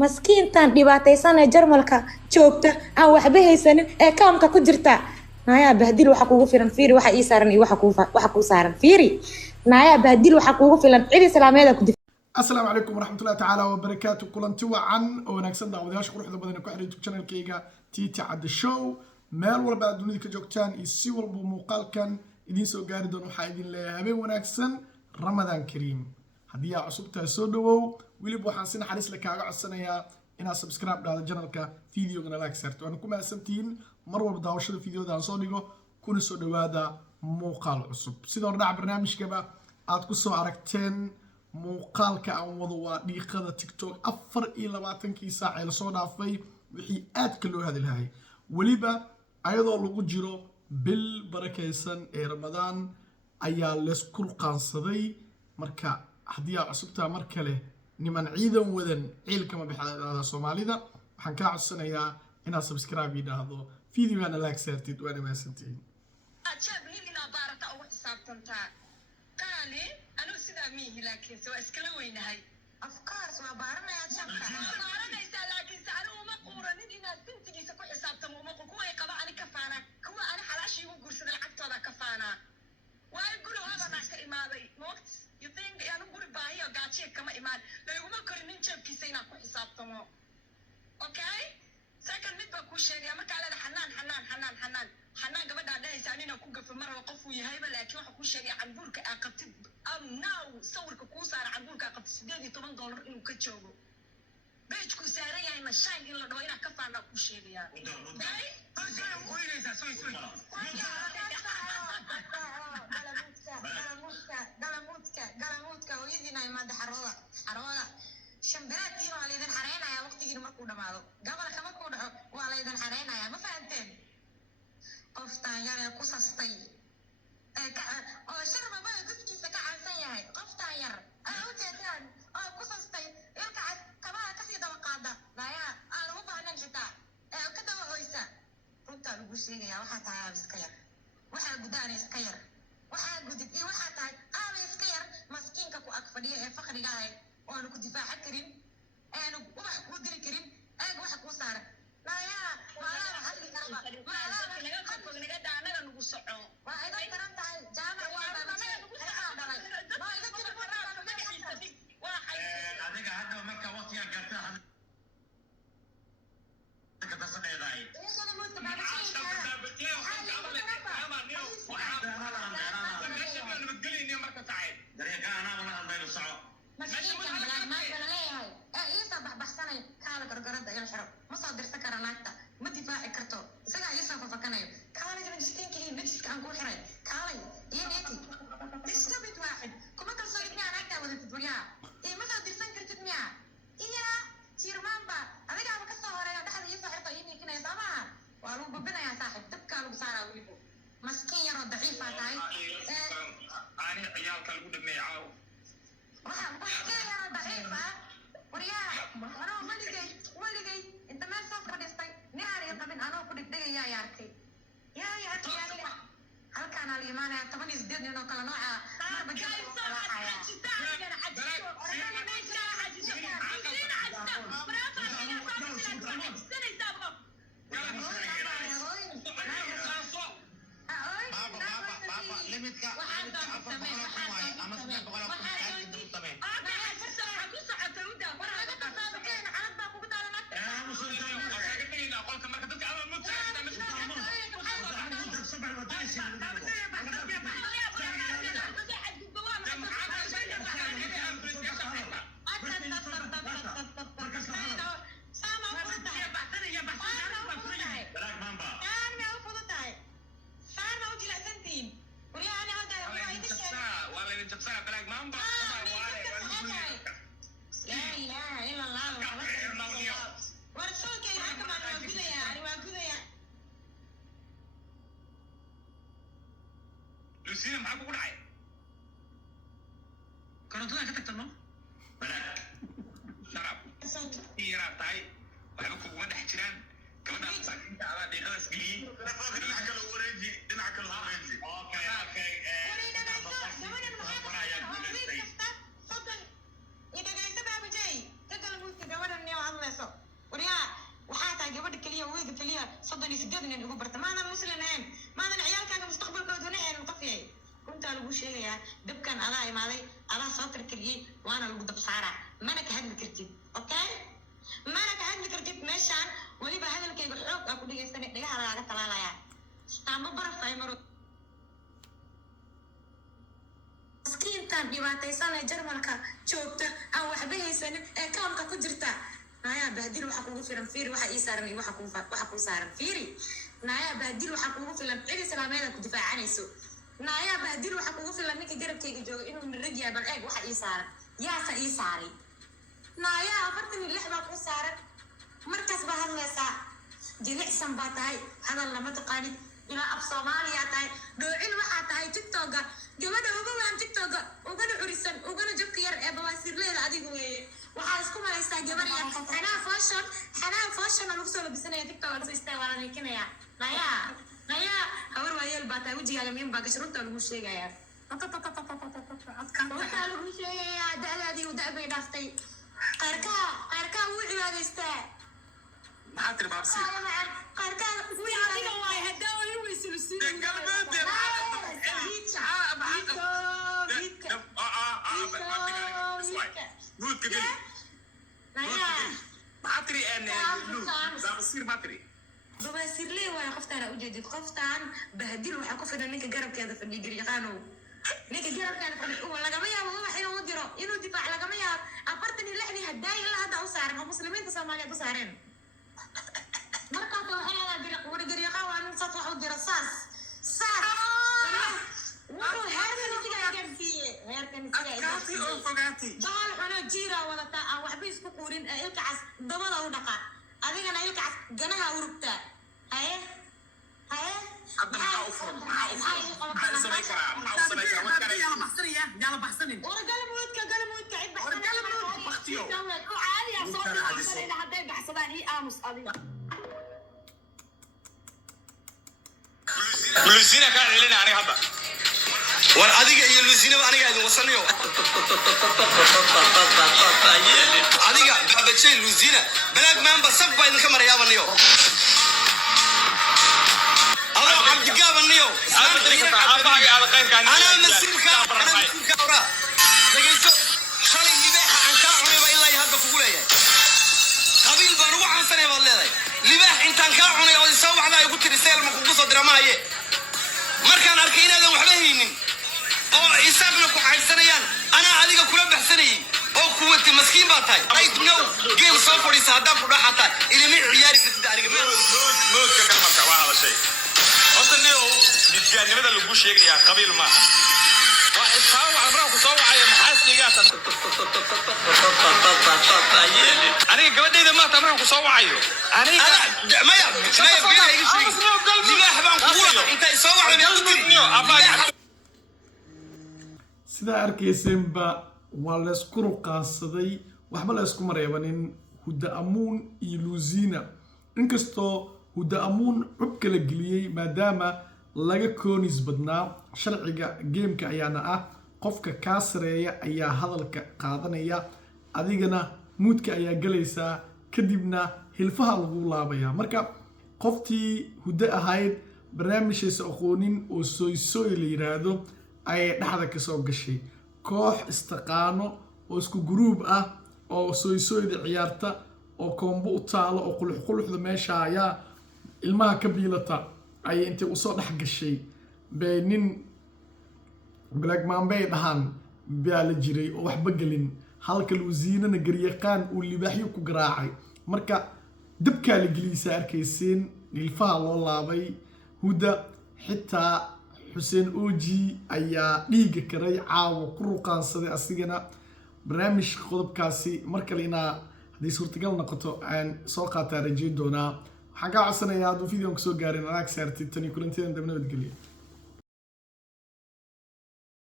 maskiintan dhibaataysan ee jarmalka joogta aan waxba haysanin ee kaamka ku jirta naayaa bahdil waxa kuugu filan fiiri waxa ii saaran iyo waxa kuu saaran fiiri naayaa bahdil waxa kuugu filan cid islaameeda ku السلام عليكم ورحمة الله تعالى وبركاته كلنتي وعن ونكسن دعوة قروحda badan ku xiriirto channelkayga Titi Cadde Show meel walba dunida ka joogtaan isi walba muuqaalkan idin soo gaari doono waxa idin leeyahay habeen wanaagsan Ramadan Kareem haddii aad cusub tahay soo dhawow waliba waxaan si naxariis leh kaaga codsanayaa inaad subscribe dhahdo channelka videogana like saarto waan ku mahadsantihiin mar walba daawashada videoda aan soo dhigo kuna soo dhawaada muuqaal cusub sidoo dhac barnaamijkaba aad ku soo aragteen muuqaalka aan wado waa dhiiqada TikTok 24 saac ee la soo dhaafay wixii aad ka loo hadalhay waliba ayadoo lagu jiro bil barakeysan ee Ramadan ayaa la isku qaansaday marka haddii aad cusubtaa mar kale niman ciidan wadan ciilka ma bixada Soomaalida waxaan ka codsanayaa inaad subscribe idhaahdo videogana like saartid waana mahadsantihiin ajaabina baarata ugu xisaabtantaa qaali anu sida mihi laakiin soo iskala weynahay afkaars ma baaranaya jabka baaranaysa laakiin anu uma quuranin inaad bintigiisa ku xisaabtamo uma kuwa ay qaba ani ka faana kuwa ani xalaashii ugu guursada lacagtooda ka faana way gurahooda ma ka imaaday moqt you think anu guri baahiyo gaajiye kama imaan layguma korinin jabkiisa inaad ku xisaabtamo okay second mid baa ku sheegay marka la xanaan gabadha dhahaysa anina ku gafo mar qof uu yahayba laakiin waxa ku sheegay cambuurka aa qabtid now sawirka ku saar cambuurka aa qabtid $18 inuu ka joogo page ku saaran yahay ma shine in la dhawo ina ka faana ku sheegaya galamuudka hooyadiina imaada xarooda shambiraadkiina waa laydin xareynayaa waqtigiina markuu dhamaado gobolka markuu dhaco waa laydin xareynayaa ma fahanteen qoftaan yar ee ku sastay oo sharbaba dadkiisa ka caansan yahay qoftaan yar aa u jeedaan oo ku sastay ilka kabaha kasii daba qaada layaa aan ugu baahnan xitaa ee ka daba hoysa runtaa lagu sheegayaa waxaa tahay aab iska yar waxaa gudaana iska yar waxaa gudid iyo waxaa tahay aaba iska yar maskiinka ku ag fadhiya ee faqriga ahay oonu ku difaacan karin aanu wax kuu diri karin eeg waxa kuu saaran layaa maalaaba hadli karaba maalaaba naga daanaga nagu soco waa iga daran tahay jaamac adiga hadda marka waqtiga gaarta ma soo dirsan kara naagta ma difaaci karto isagaa ii soo fafakanayo kaalay jistinkii najiska aan kuu xiray kaalay iyo neeti distabit waaxid kuma kalsoo idmiyaa naagtaa wadatid buryaha iyo ma soo dirsan kartid miyaa iya jiirmaanba adigaaba ka soo horeeya dhexda ii soo xirta ii niikinaya soo maaha waa lagu babinayaa saaxib dabkaa lagu saaraa welibo maskiin yaroo daciifaa tahay ani ciyaalka lagu dhameeya caaw waxaa maskiin yaroo daciif ah waryaha anoo waligay inta meel soo fadhiistay ninaan iyo qabin anoo ku dhigdhigayaa yaarkay yaa halkaan ala imaanaya 18 nin oo kale nooca marba Lucia maxaa kugu dhacay korontada ka tagtano balaak sharab iyara tahay waxba kuguma dhex jiraan gabadha saaxiibta ala deeqadaas geliyey dhinaca kale wareeji okay gabadhan maxaa صدني سددني إنه برت ما أنا مسلمين ما أنا عيال كان مستقبل كودنا إيه نقفيه كنت أقول شيء يا دب كان أنا مالي أنا صوت كريه وأنا اللي بدي بصارع ما أنا كهد كرتي أوكي ما أنا كهد كرتي ماشان ولي بهذا الكي بحوك أقول لي استنى ليه على طلالة يا أنا بعرف أي مرة مسكينتان dhibaataysan jarmalka joogta aan waxba haysanin ee kaamka ku jirta naya bahdil waxa kugu filan fiiri waxa ii saaran iyo waxa ku saaran fiiri naya bahdil waxa kugu filan cid islaameed ku difaacanayso naya bahdil waxa kugu filan ninka garabkayga jooga inuu nirajaa bal eeg waxa ii saaran yaasa ii saaray naya 46 baa ku saaran markaas baa hadlaysaa jilicsan baa tahay hadal lama taqaanid ila af Soomaaliya tahay doocil waxa tahay TikTok gabadha ugu weyn TikTok ugana curisan ugana jabka yar ee bawaasirleeda adigu weeye waxa isku malaysaa gabar yar xanaa fashion lagu soo labisanaya TikTok la istaa wala nikinaya naya hawar waayeel baa tahay wajiga min baa gashrunta lagu sheegaya waxa lagu sheegaya da'daadii u da'bay dhaftay qaarka uu cibaadaystaa maxaa tiri baabsi qaarka uu adiga waay hadaa way weysulsiin بواسير ليه وانا قفتان اوجدي قفتان بهدل waxa ku filan ninka garabkeeda fadhi gariiqaano ninka garabkeeda fadhi oo laga yaabo waxa inuu diro inuu difaac laga yaabo afartan iyo lixni haday ilaa hada u saaran oo muslimiinta Soomaaliyeed u saareen markaas waxa la diro wada gariiqaan waa nin soo wax u diro saas wuxuu heerkan siga gaarsiiye heerkan baal xuna jiira wadata aan waxba isku quurin ilkaas dabada u dhaqa adigana ilkaas ganaha urugta haye لوزينا كان علينا أنا هذا وأديك يا لوزينا أنا قاعد وصلنيه أديك بتشيل لوزينا بلاك ما بسبب بين الكاميرا يا بنيو الله عبد الجاب النيو أنا مسيرك ورا لقيت خلي اللي بيح عن كاعوني بإلا يهدف كقولي قبيل بنروح عن سنة والله اللي بيح أنت عن كاعوني أو يسوي على يقول رسالة مخصوصة درامية markaan arkay inaadan waxba haynin oo isaabna ku xaysanayaan ana adiga kula baxsanay oo kuwati maskiin baa tahay I know game soo fadhiisa hadaa ku dhaxata ilmi ciyaari kartid aniga moodka ka marka waa hada shay horta niyo dijaanimada lagu sheegaya qabiil ma waa isaaw amraa ku soo wacay maxaastigaatan aniga gabadheeda ma tamraa ku soo wacayo aniga maya bilaha iga sheeg libaax baan ku wada inta soo wacay sida arkayseenba waa la isku ruqaansaday waxba la isku mareebanin Huda Amuun iyo Luuzina inkastoo Huda Amuun cub kala geliyay maadaama laga koonis badnaa sharciga gameka ayaana ah qofka ka sareeya ayaa hadalka qaadanaya adigana muudka ayaa galaysaa kadibna hilfaha lagu laabaya marka qoftii Huda ahayd barnaamijkiisa aqoonin oo sooy la yiraahdo ay dhaxda ka soo gashay koox istaqaano oo isku group ah oo sooyda ciyaarta oo koombo u taalo oo qulxuqulxda meesha ayaa ilmaha ka biilata ay intii u soo dhax gashay beenin black mambay dhahan baa la jiray oo waxba galin halka Luuzinana garyaqaan uu libaaxyo ku garaacay marka dabka la geliisa arkayseen ilfaha loo laabay Huda xitaa Hussein Oji ayaa dhiiga karay caawa ku ruqaansaday asigana barnaamij qodobkaasi markale ina hadii suurtagal noqoto aan soo qaataa rajayn doonaa waxaan ka codsanayaa haduu fiidiyoon ku soo gaarin anaag saartid tan kulanteeda dabnabad geliya